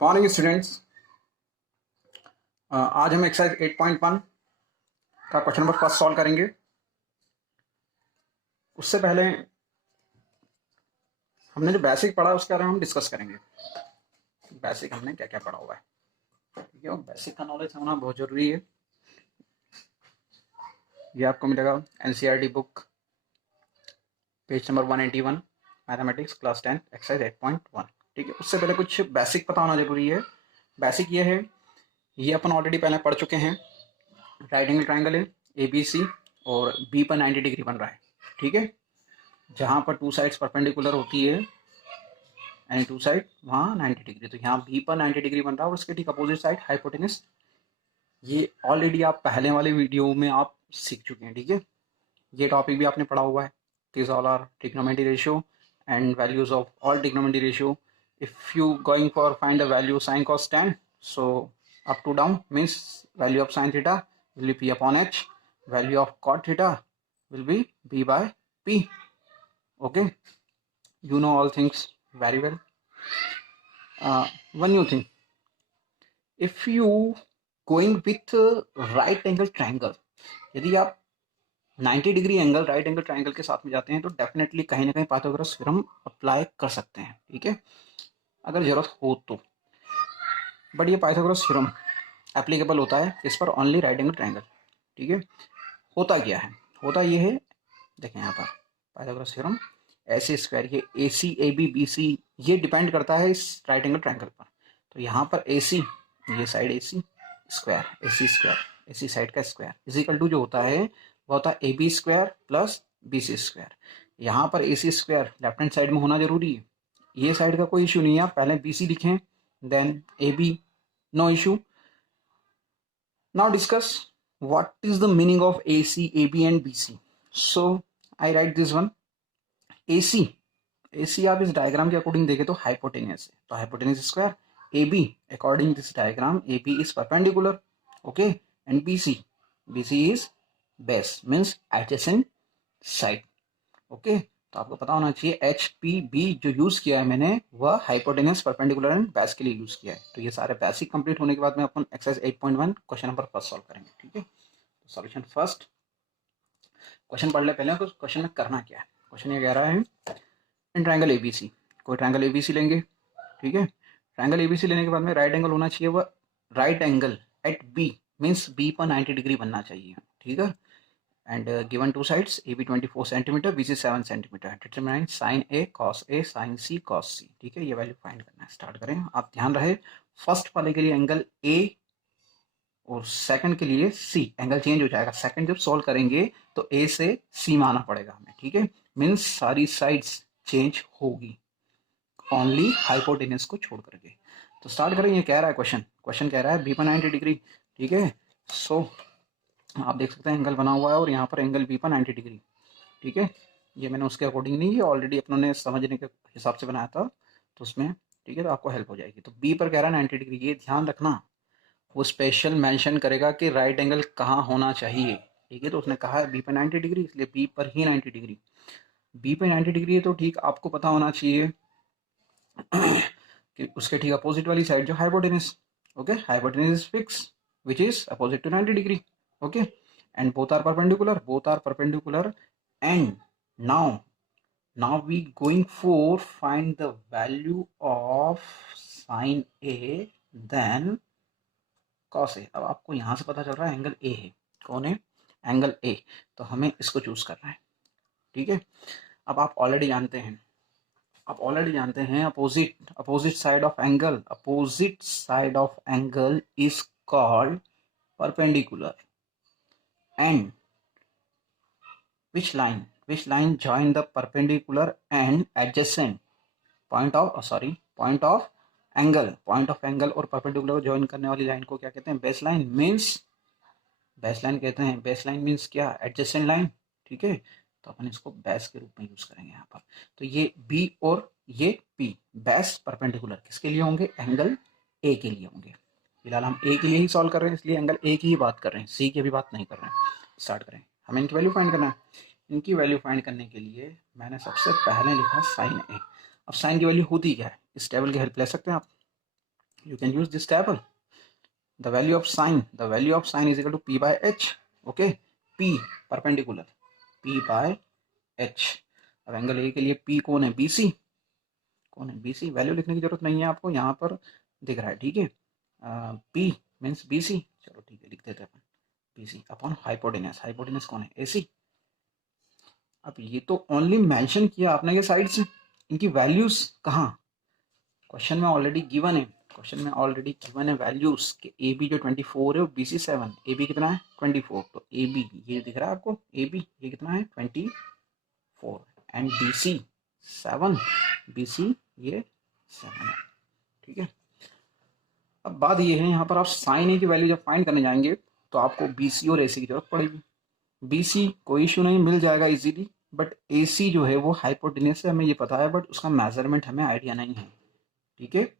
Morning students. आज हम exercise 8.1 का क्वेश्चन नंबर फर्स्ट सॉल्व करेंगे। उससे पहले हमने जो बेसिक पढ़ा उसके बारे में हम डिस्कस करेंगे। बेसिक हमने क्या क्या पढ़ा हुआ है, ठीक है। बेसिक का नॉलेज होना बहुत जरूरी है। ये आपको मिलेगा NCERT book page number 181 mathematics class 10 exercise 8.1, ठीक है। उससे पहले कुछ बेसिक पता होना जरूरी है। बेसिक ये है, ये अपन ऑलरेडी पहले पढ़ चुके हैं। राइट एंगल ट्राइंगल है ए बी सी और बी पर 90 डिग्री बन रहा है, ठीक है। जहाँ पर टू साइड्स परपेंडिकुलर होती है एंड टू साइड वहाँ 90 डिग्री, तो यहाँ बी पर 90 डिग्री बन रहा है और उसके ठीक अपोजिट साइड हाइपोटेनस। ये ऑलरेडी आप पहले वाले वीडियो में आप सीख चुके हैं, ठीक है। ये टॉपिक भी आपने पढ़ा हुआ है। This all are trigonometry ratio and values of all trigonometry ratio. If you going for find the value sine cos tan, so up to down means value of sin theta will be p upon h, value of cot theta will be b by p. Okay, you know all things very well. One new thing, if you going with right angle triangle, यदि आप 90 degree angle right angle triangle के साथ में जाते हैं तो definitely कहीं ना कहीं पाइथागोरस थ्योरम अप्लाई कर सकते हैं, ठीक है, अगर जरूरत हो तो। बट ये पाइथागोरस थ्योरम एप्लीकेबल होता है इस पर ओनली राइट एंगल ट्राइंगल, ठीक है। होता क्या है, होता ये है, देखें यहाँ पर पाइथागोरस थ्योरम ऐसे स्क्वायर, ये ए सी ए बी बी सी ये डिपेंड करता है इस राइट एंगल ट्राइंगल पर। तो यहाँ पर ए सी, ये side A C square, A C side का स्क्वायर इजिकल टू जो होता है वो होता है A B square plus B C square. यहाँ पर A C square left hand side में होना जरूरी है। ये साइड का कोई इशू नहीं है, आप पहले बी सी लिखें then A B, no issue. Now discuss what is the meaning of AC, AB and BC. So I write this one. AC आप इस डायग्राम के अकॉर्डिंग देखें तो हाइपोटेनस है, तो hypotenuse square. AB according this diagram AB is perpendicular, okay, and BC is base means adjacent side, okay। तो आपको पता होना चाहिए HPB जो यूज किया है मैंने वह हाइपोटेनस परपेंडिकुलर एंड बेस के लिए यूज किया है। तो ये सारे बेसिक कंप्लीट होने के बाद में अपन exercise 8.1 question number first solve करेंगे, ठीक है। सॉल्यूशन फर्स्ट, क्वेश्चन पढ़ ले पहले तो क्वेश्चन में करना क्या है। क्वेश्चन ये कह रहा है इन ट्रायंगल एबीसी, कोई ट्रायंगल एबीसी लेंगे, ठीक है। ट्रायंगल एबीसी लेने के बाद में राइट एंगल होना चाहिए, वह right angle at B means B पर 90 डिग्री बनना चाहिए, ठीक है। And given two sides A B 24 centimetre, B C 7 centimetre, determine sine A sine C cos C, ठीक है। ये वैल्यू फाइंड करना है, स्टार्ट करें। आप ध्यान रहे फर्स्ट वाले के लिए एंगल ए और सेकंड के लिए सी, एंगल चेंज हो जाएगा। सेकंड जब सॉल्व करेंगे तो ए से सी में आना पड़ेगा हमें, ठीक है। मीन्स सारी साइड्स चेंज होगी ओनली हाइपोटेनस को छोड़ करके। तो स्टार्ट करें। ये कह रहा है क्वेश्चन कह रहा है बी पर 90 डिग्री, ठीक है। सो आप देख सकते हैं एंगल बना हुआ है और यहाँ पर एंगल बी पर 90 डिग्री, ठीक है। ये मैंने उसके अकॉर्डिंग नहीं, ये ऑलरेडी अपनों ने समझने के हिसाब से बनाया था तो उसमें, ठीक है, तो आपको हेल्प हो जाएगी। तो बी पर कह रहा है 90 डिग्री, ये ध्यान रखना वो स्पेशल मेंशन करेगा कि राइट एंगल कहाँ होना चाहिए, ठीक है। तो उसने कहा है बी पर 90 डिग्री, इसलिए बी पर ही 90 डिग्री। बी पर 90 डिग्री है तो ठीक आपको पता होना चाहिए कि उसके ठीक अपोजिट वाली साइड जो hypotenuse, okay, hypotenuse is fix which is opposite to 90 degree, okay, and both are perpendicular and now we going for find the value of sin A then cos A। अब आपको यहां से पता चल रहा है एंगल A है, कौन है, एंगल A, तो हमें इसको चूज करना है, ठीक है। अब आप ऑलरेडी जानते हैं opposite side of angle is called perpendicular and which line join the perpendicular and adjacent point of angle और perpendicular ज्वाइन करने वाली लाइन को क्या कहते हैं, बेस लाइन कहते हैं। बेस लाइन मीन्स क्या, एडजेसेंट लाइन, ठीक है। तो अपन इसको बेस के रूप में यूज करेंगे यहाँ पर। तो ये बी और ये पी बेस परपेंडिकुलर किसके लिए होंगे, एंगल ए के लिए होंगे। फिलहाल हम ए के लिए ही सॉल्व कर रहे हैं इसलिए एंगल ए की ही बात कर रहे हैं, सी की अभी बात नहीं कर रहे हैं। स्टार्ट करें, हमें इनकी वैल्यू फाइंड करना है। इनकी वैल्यू फाइंड करने के लिए मैंने सबसे पहले लिखा साइन ए। अब साइन की वैल्यू होती क्या है, इस टेबल की हेल्प ले सकते हैं आप। You can use this table. The value of sine is equal to P by H. Okay, P perpendicular, P by H. अब एंगल ए के लिए P कौन है? BC. कौन है? BC. वैल्यू लिखने की जरूरत नहीं है आपको, यहाँ पर दिख रहा है, ठीक है. P means BC. चलो ठीक है, लिख देते हैं अपन BC अपॉन हाइपोटेनस. हाइपोटेनस कौन है? AC. अब ये तो ओनली मेंशन किया आपने ये साइड से, इनकी वैल्यूज कहाँ? क्वेश्चन में ऑलरेडी गिवन है. क्वेश्चन में ऑलरेडी गिवन है वैल्यूज कि ए बी जो 24 है वो BC 7. ए बी कितना है? 24. तो ए बी ये दिख रहा है आपको, ए बी ये कितना है? 24 एंड BC 7. BC ये 7 है, ठीक है. अब बात ये है, यहाँ पर आप साइन ए की वैल्यू जब फाइंड करने जाएंगे तो आपको BC और AC की जरूरत पड़ेगी. BC कोई इशू नहीं, मिल जाएगा इजीली. बट AC जो है वो हाइपोटेनस से हमें ये पता है, बट उसका मेजरमेंट हमें आइडिया नहीं है, ठीक है.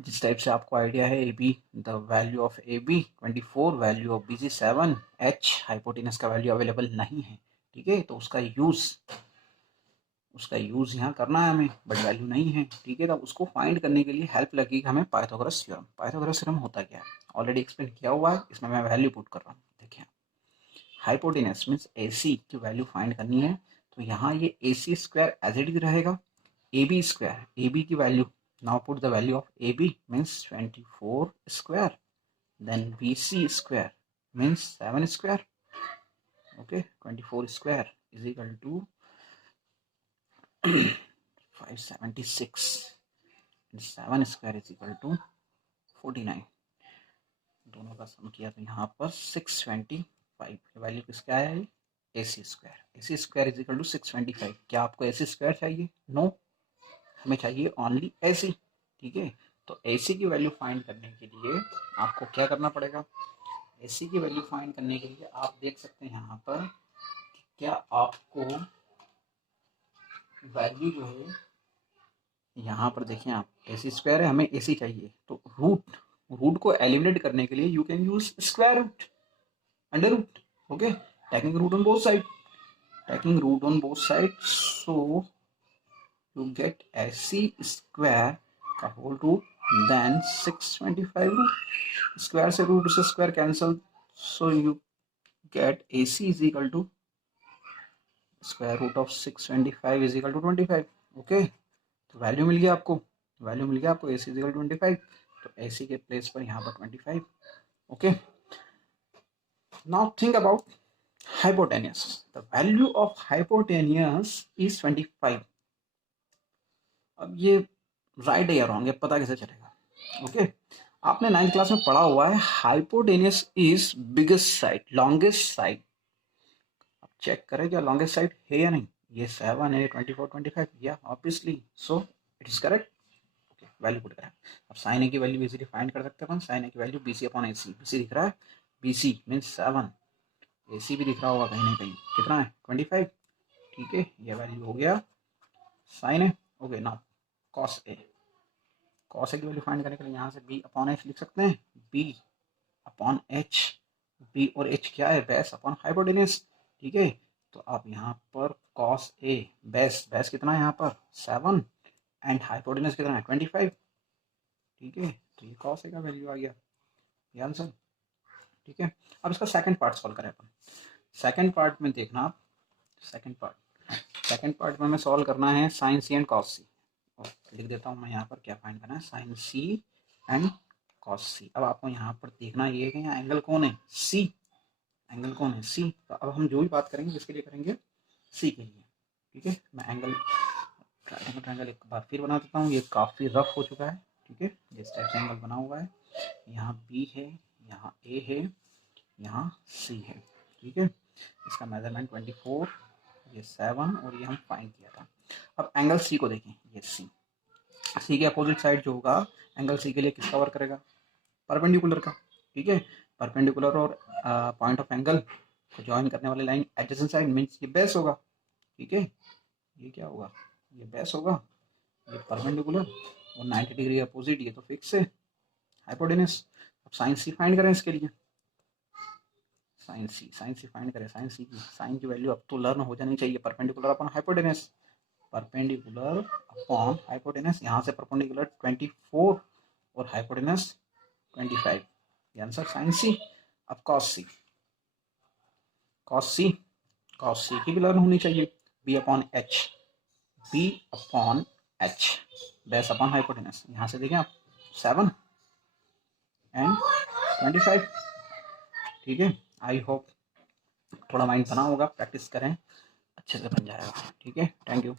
जिस टाइप से आपको आइडिया है, A B the value of A B 24, value of BC 7, H hypotenuse का वैल्यू अवेलेबल नहीं है, ठीक है. तो उसका यूज यहाँ करना है हमें, बट वैल्यू नहीं है, ठीक है. तब उसको फाइंड करने के लिए हेल्प लगेगी हमें पाइथागोरस थ्योरम. पाइथागोरस थ्योरम होता क्या है ऑलरेडी एक्सप्लेन किया हुआ है, इसमें मैं वैल्यू पुट कर रहा हूँ. देखिए, हाइपोटेनस मीन्स AC की वैल्यू फाइंड करनी है, तो यहाँ ये AC square as it is रहेगा. AB स्क्वायर, AB की value, now put the value of AB means 24 square, then BC square means 7 square. Okay, 24 square is equal to 576 and 7 square is equal to 49. दोनों का सम किया तो यहाँ पर 625. Value किसका आया है? AC square. AC square is equal to 625. क्या आपको AC स्क्वायर चाहिए? नो, हमें चाहिए ओनली AC, ठीक है. तो AC की वैल्यू फाइंड करने के लिए आपको क्या करना पड़ेगा? AC की वैल्यू फाइंड करने के लिए आप देख सकते हैं यहाँ पर, क्या आपको वैल्यू जो है यहाँ पर देखें आप, AC स्क्वायर है, हमें AC चाहिए, तो रूट को एलिमिनेट करने के लिए you can use square root, under root. Okay, taking root on both side, so you get AC square का whole root then 625 root. Square से रूट से square cancel, so you get AC is equal to square root of 625 is equal to 25. Okay, तो value मिल गया आपको, AC is equal to 25. तो AC के place पर यहाँ पर 25. Okay, now think about hypotenuse. The value of hypotenuse is 25. अब ये राइट है या रॉन्ग है पता कैसे चलेगा? ओके, आपने 9th क्लास में पढ़ा हुआ है hypotenuse is biggest side, longest side. अब चेक करें क्या लॉन्गेस्ट साइड है या नहीं. ये 7 है, 24, 25, या obviously, so it is correct. Okay, value put करें. अब साइन ए की वैल्यू इजीली फाइंड कर सकते हैं अपन. साइन ए की value BC upon AC. BC दिख रहा है, BC मीन्स 7. AC भी दिख रहा होगा कहीं ना कहीं, कितना है? 25, ठीक है. ये वैल्यू हो गया sign A. Okay, now cos A की वैल्यू फाइंड करने के लिए यहाँ से B अपॉन H लिख सकते हैं. B अपॉन H, B और H क्या है? बेस अपॉन हाइपोटेनस, ठीक है. तो आप यहाँ पर कॉस ए, बेस कितना है यहाँ पर? 7 एंड हाइपोटेनस कितना है? 25, ठीक है. तो ये कॉस ए का वैल्यू आ गया, ये आंसर, ठीक है. अब इसका सेकंड पार्ट सॉल्व करें अपन. सेकंड पार्ट में देखना आप, सेकंड पार्ट में हमें सॉल्व करना है sine C and cos C. लिख देता हूँ मैं यहाँ पर क्या फाइंड करना है, sine C and cos C. अब आपको यहाँ पर देखना ये है कि यहाँ एंगल कौन है? C. एंगल कौन है? C. तो अब हम जो भी बात करेंगे किसके लिए करेंगे? C के लिए, ठीक है. मैं एंगल ट्रायंगल एक बार फिर बना देता हूँ, ये काफ़ी रफ हो चुका है, ठीक है. जिस टाइप से एंगल बना हुआ है, यहाँ B है, यहाँ A है, यहाँ C है, ठीक है. इसका मेजरमेंट 24, ये 7 और ये हम फाइंड किया था. अब एंगल C को देखें, ये C के अपोजिट साइड जो होगा एंगल C के लिए किसका वर्क करेगा? परपेंडिकुलर का, ठीक है. परपेंडिकुलर और पॉइंट ऑफ एंगल को ज्वाइन करने वाली लाइन एडजेसेंट साइड मीन्स ये बेस होगा, ठीक है. ये क्या होगा? ये बेस होगा, ये परपेंडिकुलर और 90 डिग्री अपोजिट, ये तो फिक्स है हाइपोटेनस. अब साइन C फाइंड करें इसके लिए. साइन C फाइंड करें. साइन की वैल्यू अब तो लर्न हो जानी चाहिए. परपेंडिकुलर अपॉन हाइपोटेनस, यहाँ से परपेंडिकुलर 24 और हाइपोटेनस 25। आंसर साइन सी। अब कॉस सी, कॉस सी की भी लर्न होनी चाहिए। B upon H, B upon H, base upon hypotenuse. यहाँ से देखें आप 7 एंड 25। ठीक है, आई होप थोड़ा माइंड बना होगा, प्रैक्टिस करें, अच्छे से बन जाएगा। ठीक है, थैंक यू।